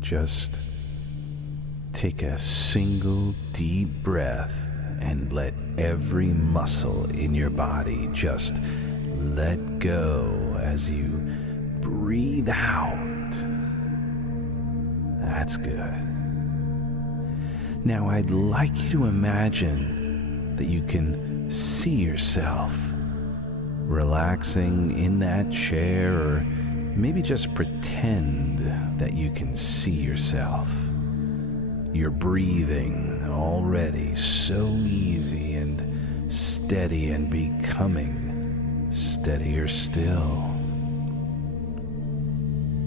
Just take a single deep breath and let every muscle in your body just let go as you breathe out. That's good. Now I'd like you to imagine that you can see yourself relaxing in that chair, or maybe just pretend that you can see yourself. You're breathing already so easy and steady and becoming steadier still.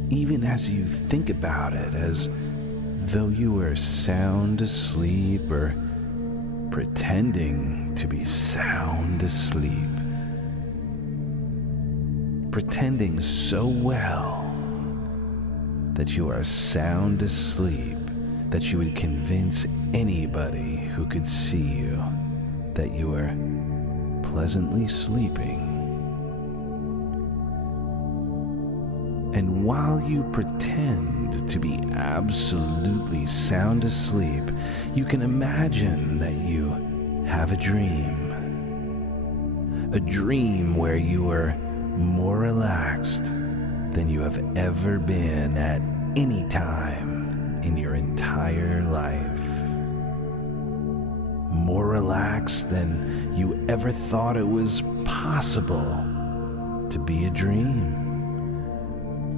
Even as you think about it, as though you were sound asleep or pretending to be sound asleep. Pretending so well that you are sound asleep that you would convince anybody who could see you that you are pleasantly sleeping. And while you pretend to be absolutely sound asleep, you can imagine that you have a dream. A dream where you are more relaxed than you have ever been at any time in your entire life. More relaxed than you ever thought it was possible to be a dream.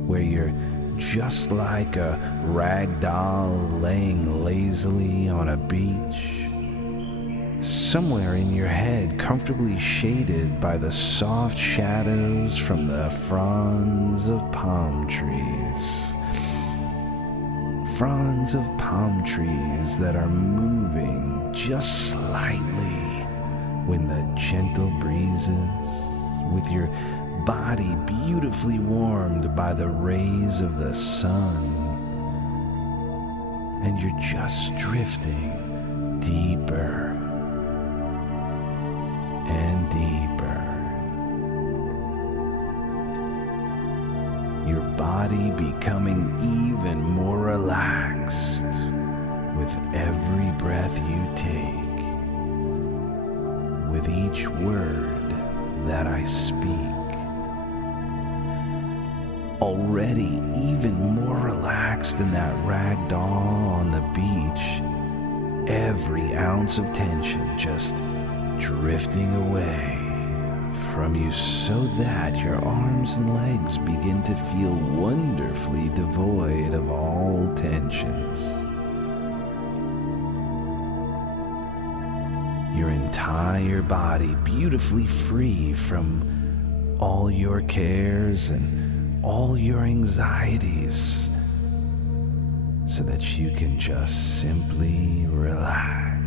Where you're just like a rag doll laying lazily on a beach, somewhere in your head comfortably shaded by the soft shadows from the fronds of palm trees. Fronds of palm trees that are moving just slightly when the gentle breezes, with your body beautifully warmed by the rays of the sun, and you're just drifting deeper and deeper. Your body becoming even more relaxed with every breath you take, with each word that I speak. Already even more relaxed than that rag doll on the beach, every ounce of tension just drifting away from you so that your arms and legs begin to feel wonderfully devoid of all tensions. Your entire body beautifully free from all your cares and all your anxieties, so that you can just simply relax.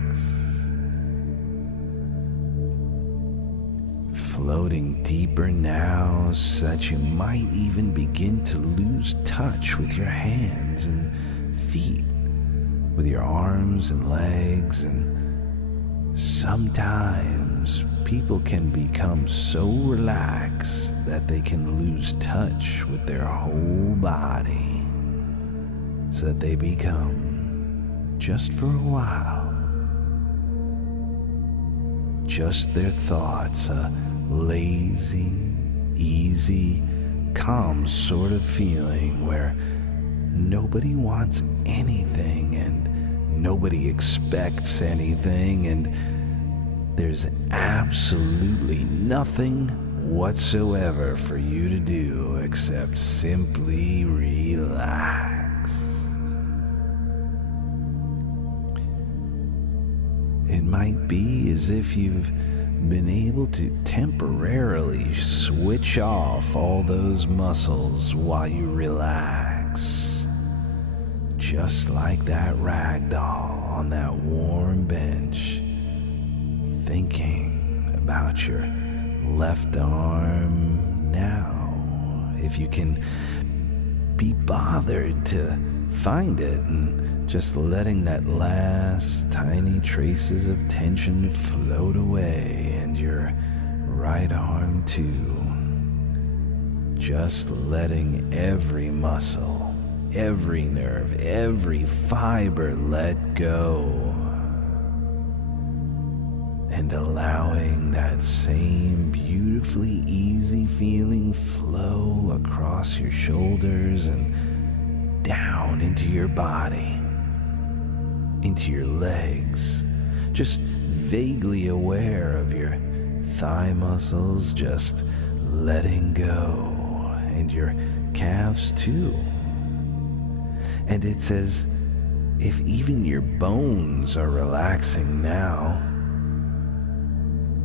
Floating deeper now, so that you might even begin to lose touch with your hands and feet, with your arms and legs. And sometimes people can become so relaxed that they can lose touch with their whole body, so that they become, just for a while, just their thoughts, a lazy, easy, calm sort of feeling where nobody wants anything and nobody expects anything, and there's absolutely nothing whatsoever for you to do except simply relax. It might be as if you've been able to temporarily switch off all those muscles while you relax, just like that rag doll on that warm bench, thinking about your left arm now. If you can be bothered to find it, and just letting that last tiny traces of tension float away, and your right arm too, just letting every muscle every nerve, every fiber let go. And allowing that same beautifully easy feeling flow across your shoulders and down into your body, into your legs, just vaguely aware of your thigh muscles just letting go, and your calves too. And it's as if even your bones are relaxing now.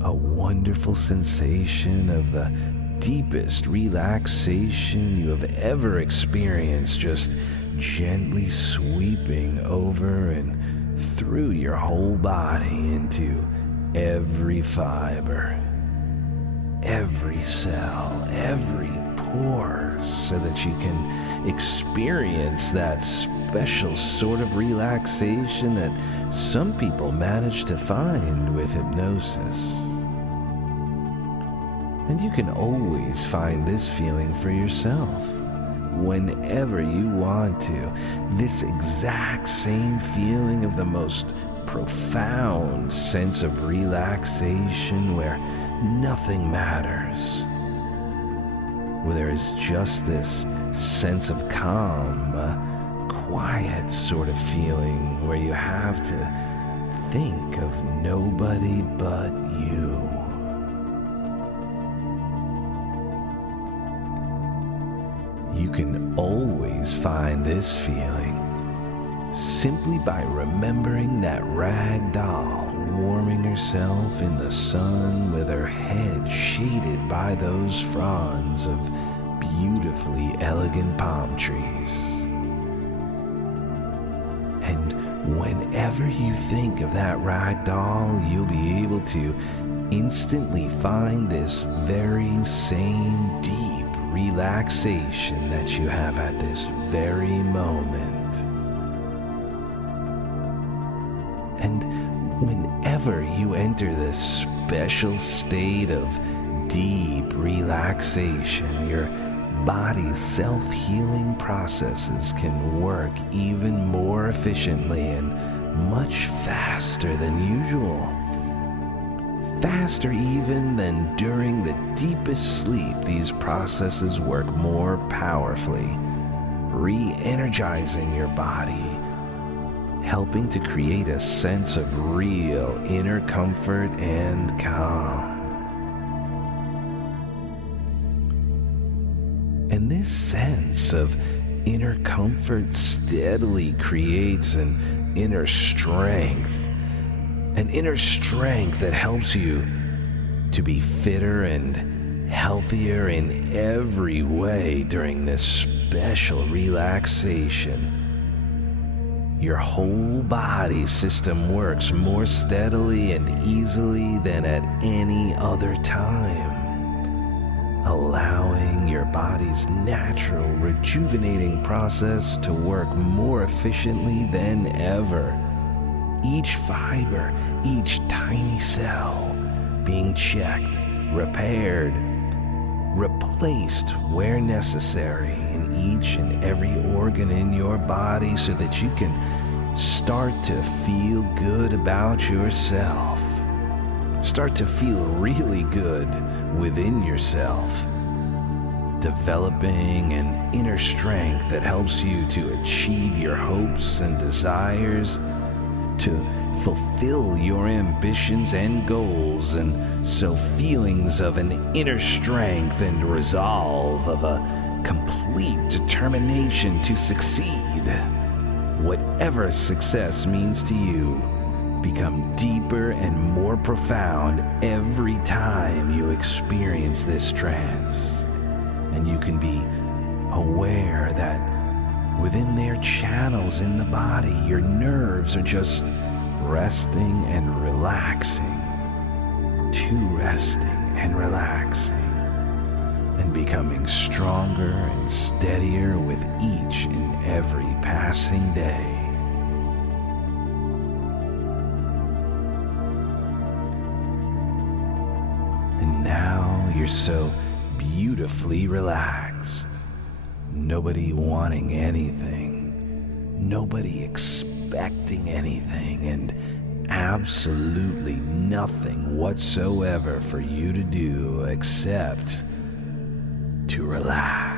A wonderful sensation of the deepest relaxation you have ever experienced, just gently sweeping over and through your whole body into every fiber, every cell, every pore, so that you can experience that special sort of relaxation that some people manage to find with hypnosis. And you can always find this feeling for yourself whenever you want to. This exact same feeling of the most profound sense of relaxation where nothing matters, where there is just this sense of calm, a quiet sort of feeling where you have to think of nobody but you. You can always find this feeling simply by remembering that rag doll warming herself in the sun with her head shaded by those fronds of beautifully elegant palm trees. And whenever you think of that rag doll, you'll be able to instantly find this very same deep relaxation that you have at this very moment. And whenever you enter this special state of deep relaxation, your body's self-healing processes can work even more efficiently and much faster than usual. Faster even than during the deepest sleep, these processes work more powerfully, re-energizing your body, helping to create a sense of real inner comfort and calm. And this sense of inner comfort steadily creates an inner strength that helps you to be fitter and healthier in every way during this special relaxation. Your whole body system works more steadily and easily than at any other time, allowing your body's natural rejuvenating process to work more efficiently than ever. Each fiber, each tiny cell being checked, repaired, replaced where necessary in each and every organ in your body, so that you can start to feel good about yourself. Start to feel really good within yourself, developing an inner strength that helps you to achieve your hopes and desires, to fulfill your ambitions and goals, and so feelings of an inner strength and resolve, of a complete determination to succeed, whatever success means to you, become deeper and more profound every time you experience this trance. And you can be aware that within their channels in the body, your nerves are just resting and relaxing, resting and relaxing, and becoming stronger and steadier with each and every passing day. And now you're so beautifully relaxed, nobody wanting anything, nobody expecting anything, and absolutely nothing whatsoever for you to do except to relax.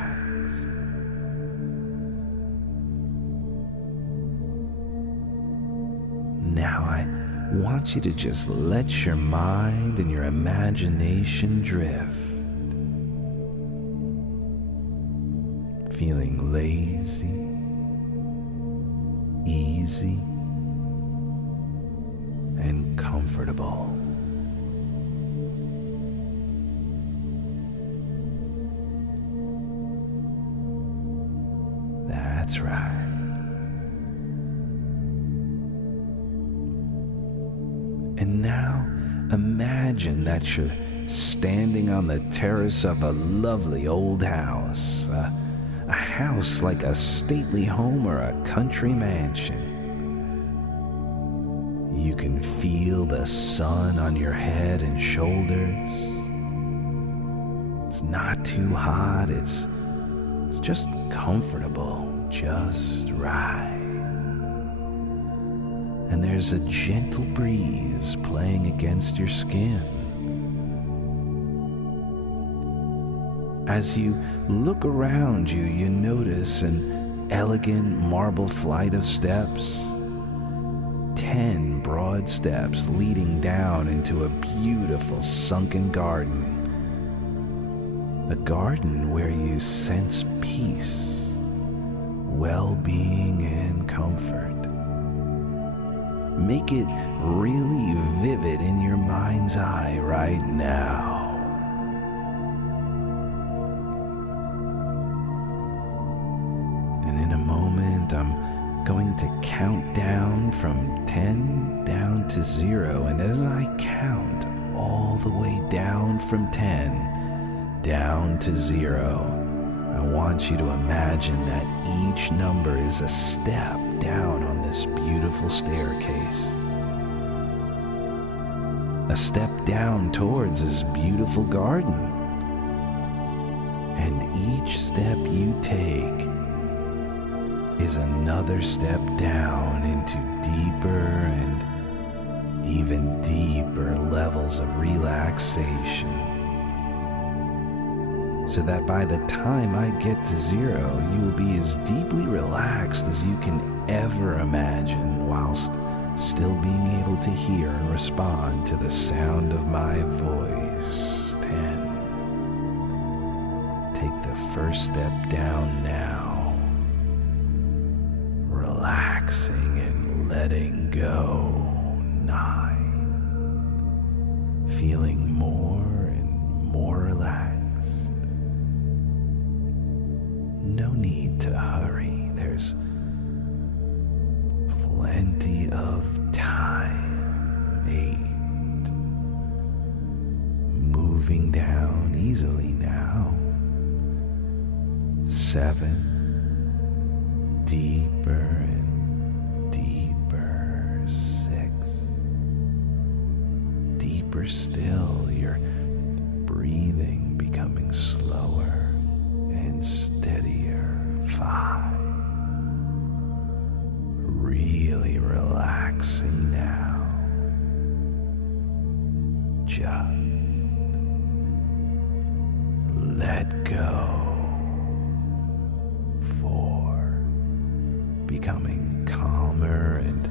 Now I want you to just let your mind and your imagination drift, feeling lazy, easy, and comfortable. That's right. And now imagine that you're standing on the terrace of a lovely old house, a house like a stately home or a country mansion. You can feel the sun on your head and shoulders. It's not too hot, it's just comfortable, just right. And there's a gentle breeze playing against your skin. As you look around you, you notice an elegant marble flight of steps. 10 broad steps leading down into a beautiful sunken garden. A garden where you sense peace, well-being, and comfort. Make it really vivid in your mind's eye right now. And in a moment, I'm going to count down from 10 down to 0. And as I count all the way down from 10 down to 0, I want you to imagine that each number is a step down on this beautiful staircase. A step down towards this beautiful garden. And each step you take is another step down into deeper and even deeper levels of relaxation. So that by the time I get to 0, you will be as deeply relaxed as you can ever imagine, whilst still being able to hear and respond to the sound of my voice. 10. Take the first step down now, relaxing and letting go. 9. Feeling more and more relaxed. No need to hurry. There's plenty of time. 8. Moving down easily now. 7. Deeper and deeper. 6. Deeper still. Your breathing becoming slower and steadier. 5. Really relaxing now. Just let go. 4. Becoming calmer and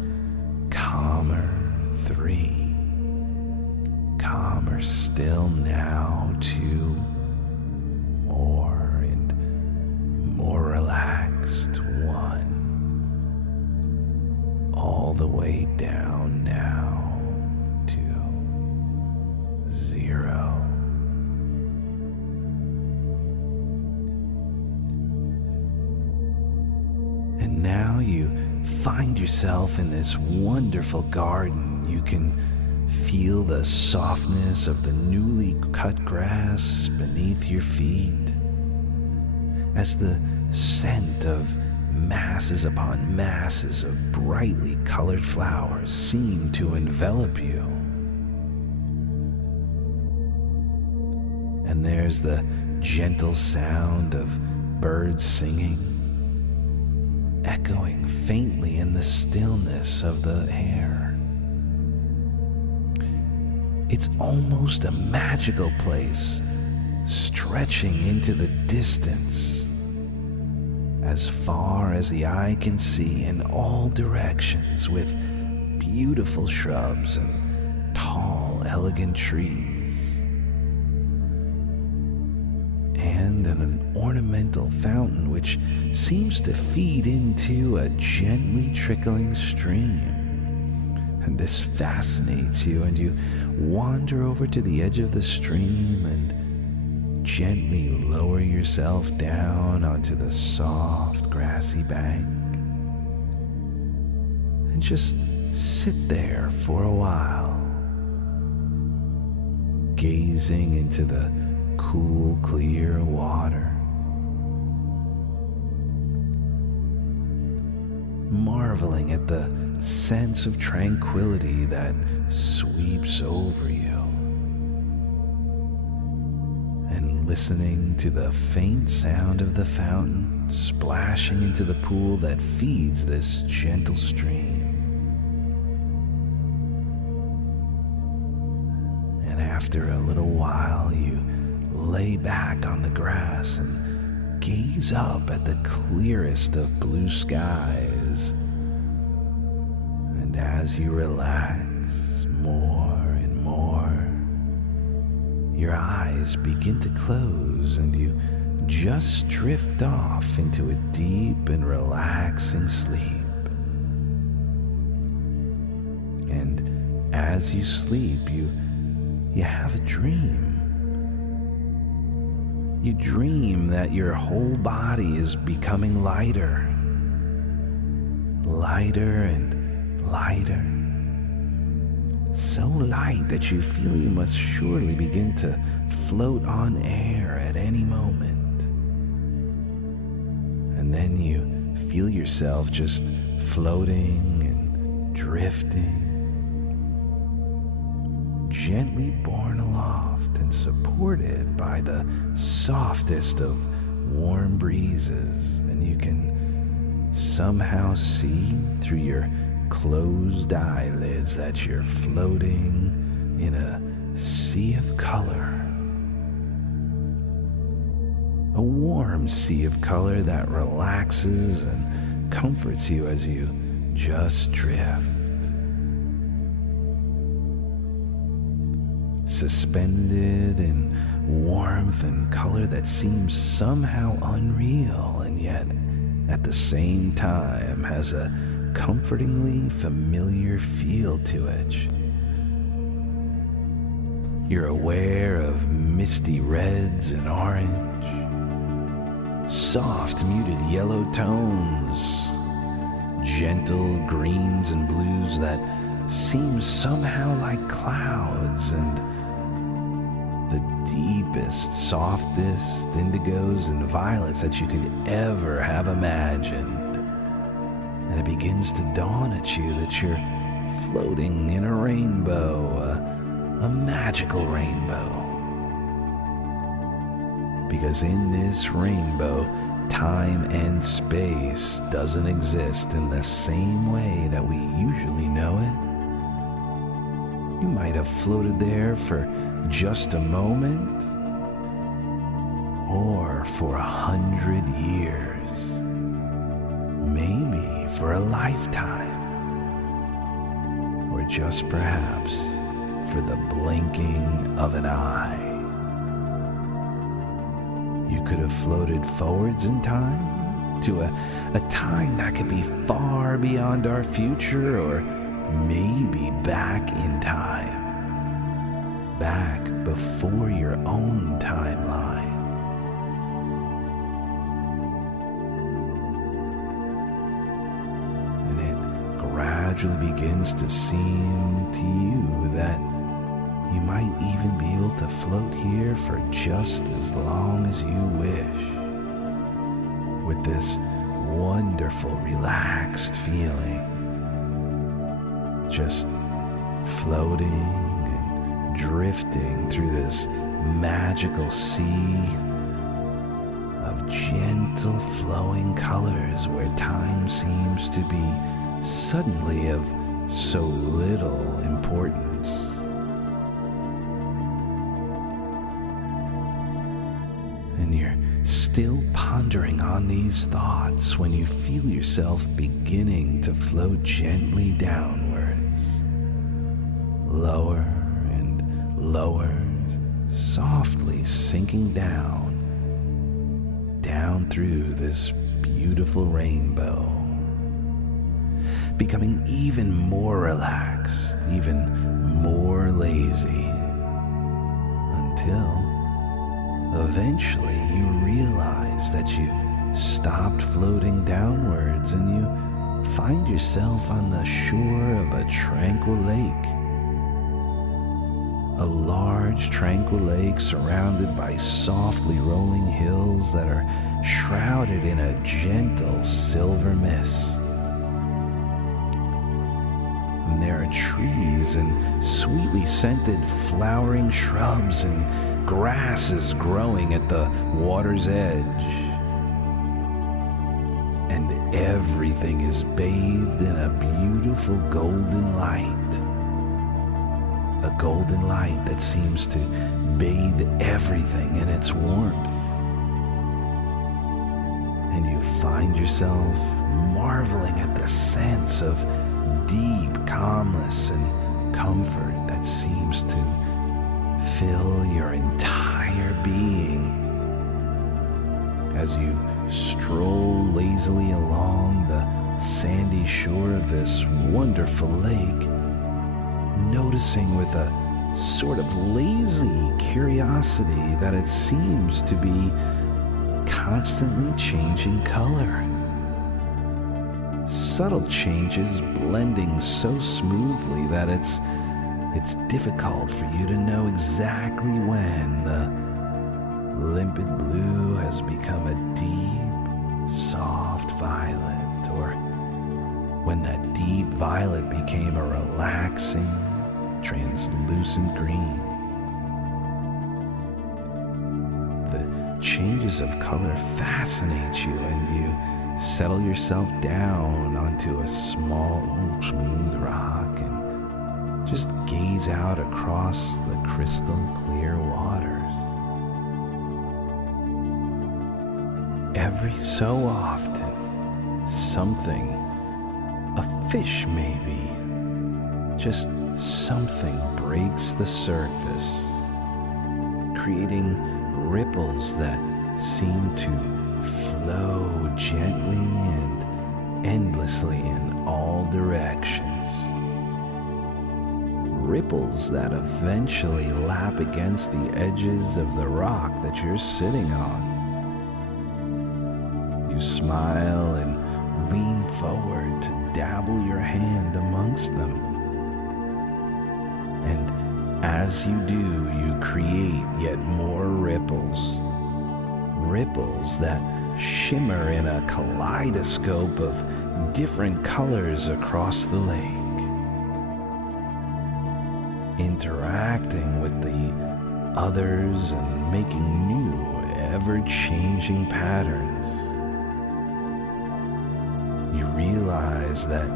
calmer. 3. Calmer still now. 2. More and more relaxed. 1. All the way down now to 0. And now you find yourself in this wonderful garden. You can feel the softness of the newly cut grass beneath your feet, as the scent of masses upon masses of brightly colored flowers seem to envelop you. And there's the gentle sound of birds singing, echoing faintly in the stillness of the air. It's almost a magical place, stretching into the distance, as far as the eye can see in all directions, with beautiful shrubs and tall, elegant trees, and an ornamental fountain which seems to feed into a gently trickling stream. And this fascinates you, and you wander over to the edge of the stream and gently lower yourself down onto the soft, grassy bank, and just sit there for a while, gazing into the cool, clear water, marveling at the sense of tranquility that sweeps over you, and listening to the faint sound of the fountain splashing into the pool that feeds this gentle stream. And after a little while, you lay back on the grass and gaze up at the clearest of blue skies. And as you relax more and more, your eyes begin to close and you just drift off into a deep and relaxing sleep. And as you sleep, you have a dream. You dream that your whole body is becoming lighter, lighter and lighter, so light that you feel you must surely begin to float on air at any moment. And then you feel yourself just floating and drifting, gently borne aloft and supported by the softest of warm breezes, and you can somehow see through your closed eyelids that you're floating in a sea of color, a warm sea of color that relaxes and comforts you as you just drift, suspended in warmth and color that seems somehow unreal, and yet at the same time has a comfortingly familiar feel to it. You're aware of misty reds and orange, soft muted yellow tones, gentle greens and blues that seem somehow like clouds, and the deepest, softest indigos and violets that you could ever have imagined. And it begins to dawn at you that you're floating in a rainbow, a magical rainbow. Because in this rainbow, time and space doesn't exist in the same way that we usually know it. You might have floated there for just a moment, or for 100 years, maybe for a lifetime, or just perhaps for the blinking of an eye. You could have floated forwards in time, to a time that could be far beyond our future, or maybe back in time, back before your own timeline. And it gradually begins to seem to you that you might even be able to float here for just as long as you wish, with this wonderful, relaxed feeling, just floating and drifting through this magical sea of gentle gentle flowing colors where time seems to be suddenly of so little importance. And you're still pondering on these thoughts when you feel yourself beginning to float gently downwards, lower and lower, softly sinking down through this beautiful rainbow, becoming even more relaxed, even more lazy, until eventually you realize that you've stopped floating downwards and you find yourself on the shore of a tranquil lake. A large, tranquil lake surrounded by softly rolling hills that are shrouded in a gentle silver mist. And there are trees and sweetly scented flowering shrubs and grasses growing at the water's edge. And everything is bathed in a beautiful golden light. A golden light that seems to bathe everything in its warmth. And you find yourself marveling at the sense of deep calmness and comfort that seems to fill your entire being as you stroll lazily along the sandy shore of this wonderful lake, noticing with a sort of lazy curiosity that it seems to be constantly changing color. Subtle changes blending so smoothly that it's difficult for you to know exactly when the limpid blue has become a deep, soft violet, or when that deep violet became a relaxing, translucent green. The changes of color fascinate you, and you settle yourself down onto a small, smooth rock and just gaze out across the crystal clear waters. Every so often, something, a fish maybe, just something breaks the surface, creating ripples that seem to flow gently and endlessly in all directions. Ripples that eventually lap against the edges of the rock that you're sitting on. You smile and lean forward to dabble your hand amongst them. And as you do, you create yet more ripples. Ripples that shimmer in a kaleidoscope of different colors across the lake, interacting with the others and making new, ever-changing patterns. You realize that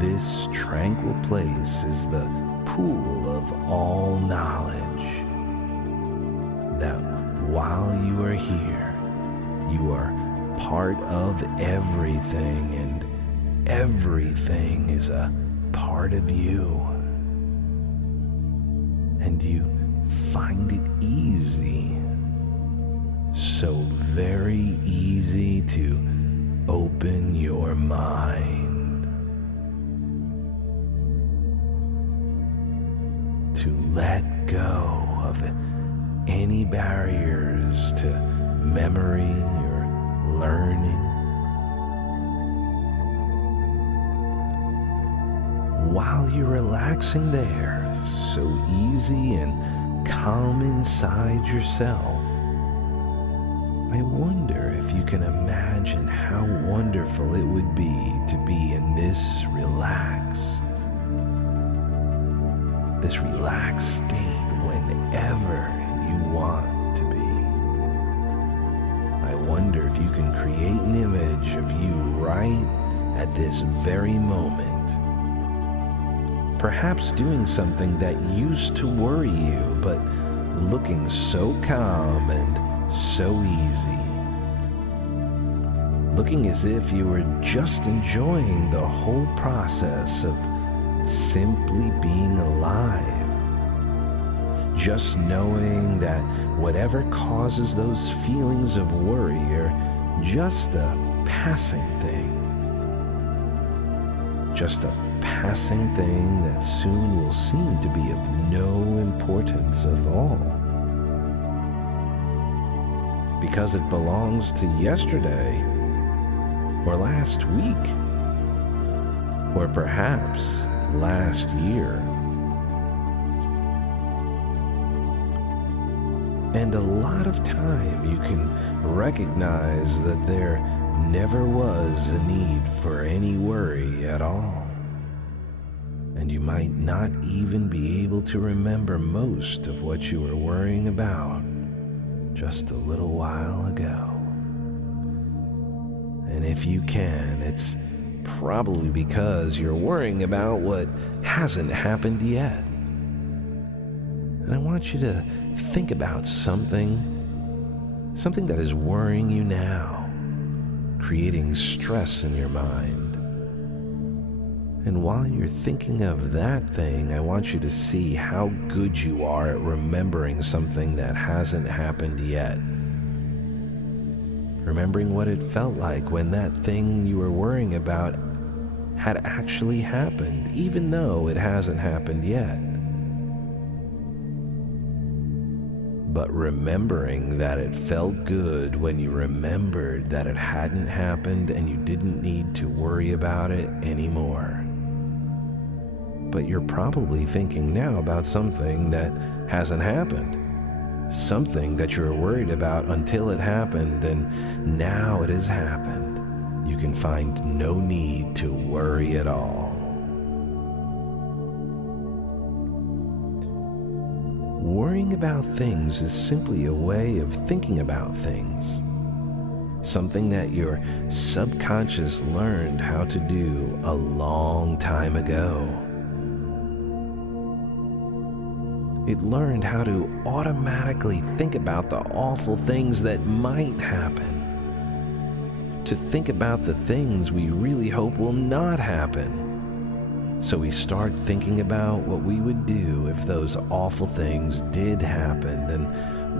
this tranquil place is the pool of all knowledge, that while you are here, you are part of everything, and everything is a part of you. And you find it easy, so very easy to open your mind, to let go of any barriers to memory or learning. While you're relaxing there, so easy and calm inside yourself, I wonder if you can imagine how wonderful it would be to be in this relaxed state whenever you want to be. I I wonder if you can create an image of you right at this very moment. Perhaps doing something that used to worry you, but looking so calm and so easy. Looking as if you were just enjoying the whole process of simply being alive. Just knowing that whatever causes those feelings of worry are just a passing thing. Just a passing thing that soon will seem to be of no importance at all. Because it belongs to yesterday, or last week, or perhaps last year. And a lot of time you can recognize that there never was a need for any worry at all. And you might not even be able to remember most of what you were worrying about just a little while ago. And if you can, it's probably because you're worrying about what hasn't happened yet. And I want you to think about something that is worrying you now, creating stress in your mind. And while you're thinking of that thing, I want you to see how good you are at remembering something that hasn't happened yet. Remembering what it felt like when that thing you were worrying about had actually happened, even though it hasn't happened yet. But remembering that it felt good when you remembered that it hadn't happened and you didn't need to worry about it anymore. But you're probably thinking now about something that hasn't happened. Something that you were worried about until it happened, and now it has happened. You can find no need to worry at all. Worrying about things is simply a way of thinking about things. Something that your subconscious learned how to do a long time ago. It learned how to automatically think about the awful things that might happen. To think about the things we really hope will not happen. So we start thinking about what we would do if those awful things did happen, and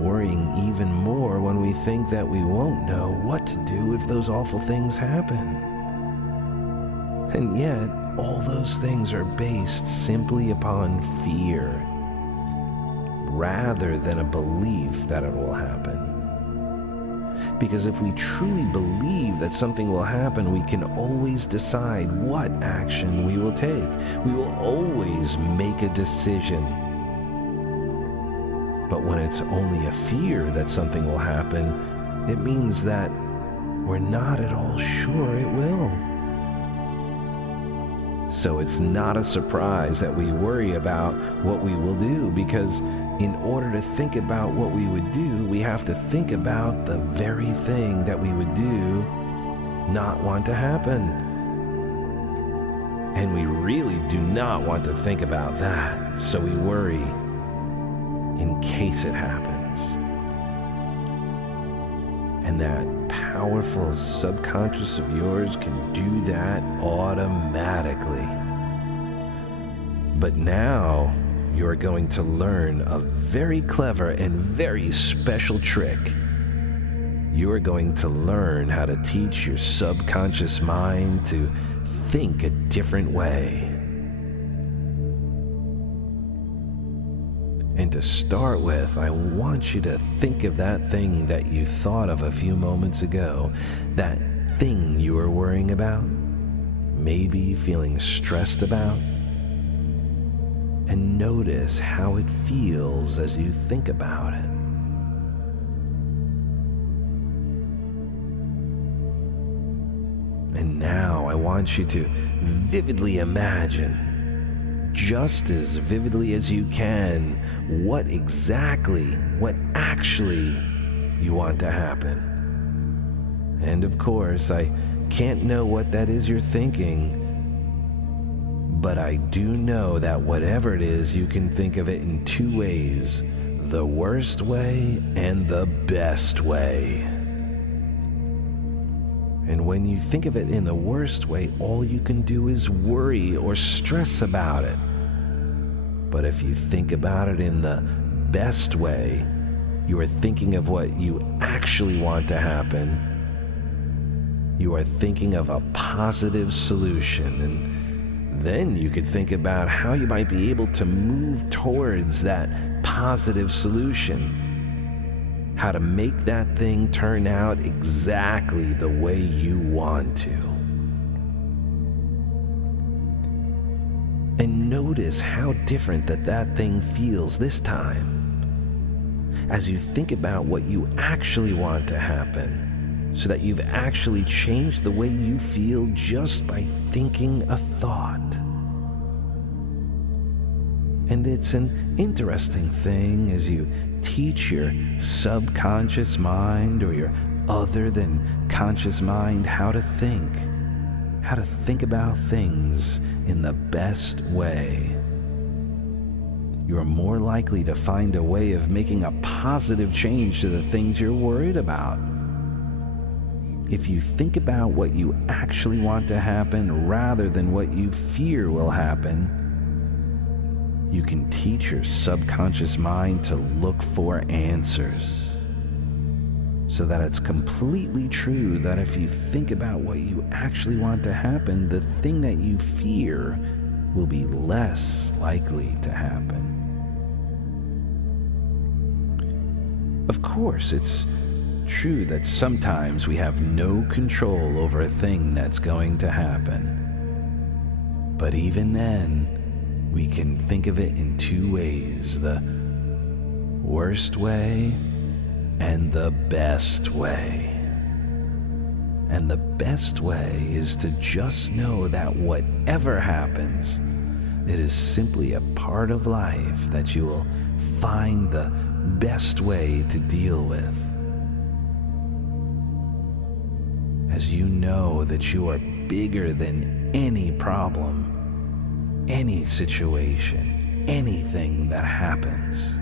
worrying even more when we think that we won't know what to do if those awful things happen. And yet, all those things are based simply upon fear, rather than a belief that it will happen. Because if we truly believe that something will happen, we can always decide what action we will take. We will always make a decision. But when it's only a fear that something will happen, it means that we're not at all sure it will. So it's not a surprise that we worry about what we will do, because in order to think about what we would do, we have to think about the very thing that we would do not want to happen. And we really do not want to think about that, so we worry in case it happens. And that powerful subconscious of yours can do that automatically. But now you're going to learn a very clever and very special trick. You're going to learn how to teach your subconscious mind to think a different way. And to start with, I want you to think of that thing that you thought of a few moments ago, that thing you were worrying about, maybe feeling stressed about. And notice how it feels as you think about it. And now I want you to vividly imagine, just as vividly as you can, what actually you want to happen. And of course, I can't know what that is you're thinking, but I do know that whatever it is, you can think of it in two ways: the worst way and the best way. And when you think of it in the worst way, all you can do is worry or stress about it. But if you think about it in the best way, you are thinking of what you actually want to happen. You are thinking of a positive solution, and then you could think about how you might be able to move towards that positive solution. How to make that thing turn out exactly the way you want to. And notice how different that thing feels this time. As you think about what you actually want to happen, so that you've actually changed the way you feel just by thinking a thought. And it's an interesting thing as you teach your subconscious mind or your other than conscious mind how to think about things in the best way. You are more likely to find a way of making a positive change to the things you're worried about. If you think about what you actually want to happen rather than what you fear will happen, you can teach your subconscious mind to look for answers. So that it's completely true that if you think about what you actually want to happen, the thing that you fear will be less likely to happen. Of course, it's true that sometimes we have no control over a thing that's going to happen. But even then, we can think of it in two ways: the worst way and the best way. And the best way is to just know that whatever happens, it is simply a part of life that you will find the best way to deal with. As you know that you are bigger than any problem, any situation, anything that happens.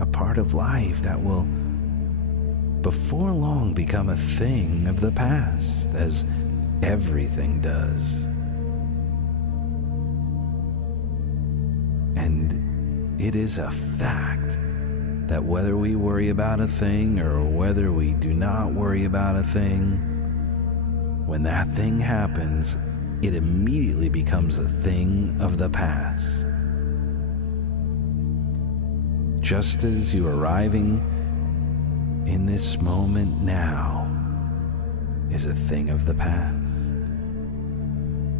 A part of life that will before long become a thing of the past, as everything does. And it is a fact that whether we worry about a thing or whether we do not worry about a thing, when that thing happens, it immediately becomes a thing of the past. Just as you arriving in this moment now is a thing of the past.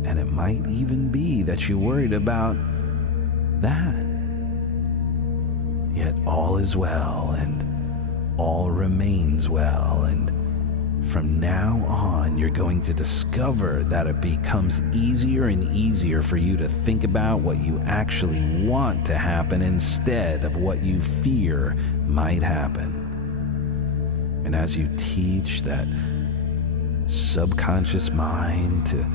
And it might even be that you worried about that. Yet all is well and all remains well, and from now on, you're going to discover that it becomes easier and easier for you to think about what you actually want to happen instead of what you fear might happen. And as you teach that subconscious mind to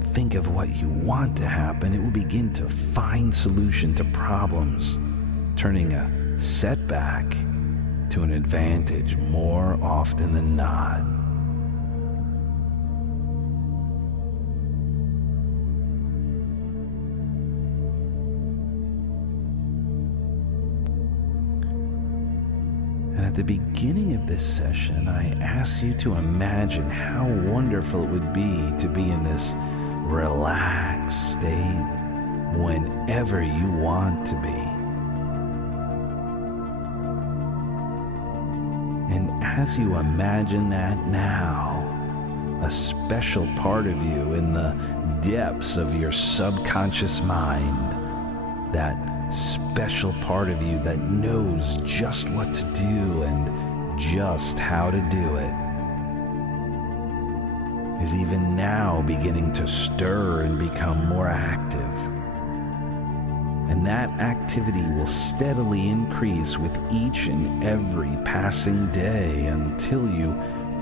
think of what you want to happen, it will begin to find solution to problems, turning a setback to an advantage more often than not. And at the beginning of this session, I asked you to imagine how wonderful it would be to be in this relaxed state whenever you want to be. And as you imagine that now, a special part of you in the depths of your subconscious mind, that special part of you that knows just what to do and just how to do it, is even now beginning to stir and become more active. And that activity will steadily increase with each and every passing day until you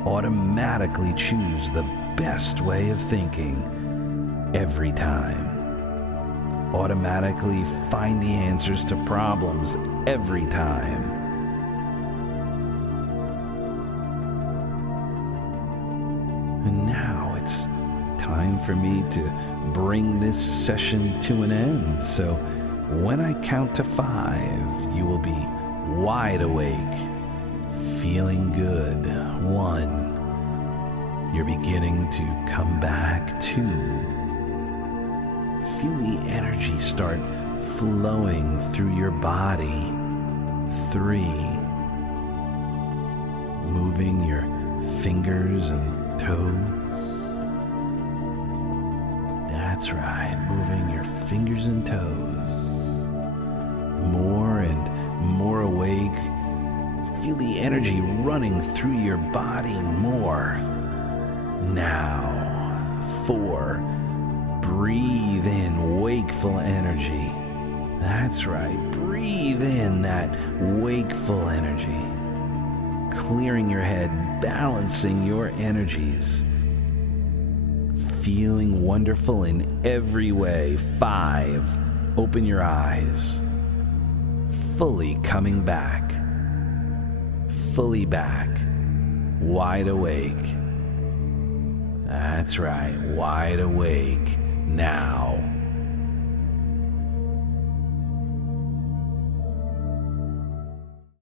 automatically choose the best way of thinking every time. Automatically find the answers to problems every time. And now it's time for me to bring this session to an end. So when I count to 5, you will be wide awake, feeling good. 1, you're beginning to come back. 2, feel the energy start flowing through your body. 3, moving your fingers and toes. That's right, moving your fingers and toes. More and more awake. Feel the energy running through your body more. Now, 4, breathe in wakeful energy. That's right, breathe in that wakeful energy. Clearing your head, balancing your energies. Feeling wonderful in every way. 5, open your eyes. Fully coming back. Fully back. Wide awake. That's right, wide awake. Now,